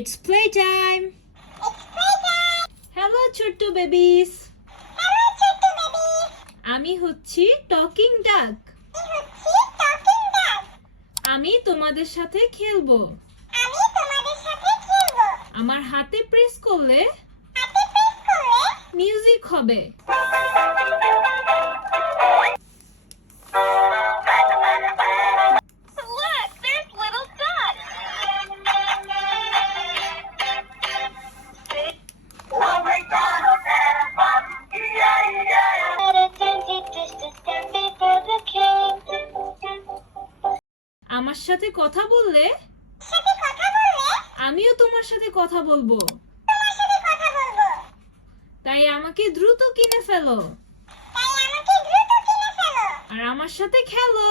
It's playtime. Hello ছোট্ট babies আমি হচ্ছি টকিং ডাক আমি তোমাদের সাথে খেলব। আমার হাতে প্রেস করলে মিউজিক হবে। আমার সাথে কথা বললে? আমিও তোমার সাথে কথা বলব। তাই আমাকে দ্রুত কিনে ফেলো। আর আমার সাথে খেলো।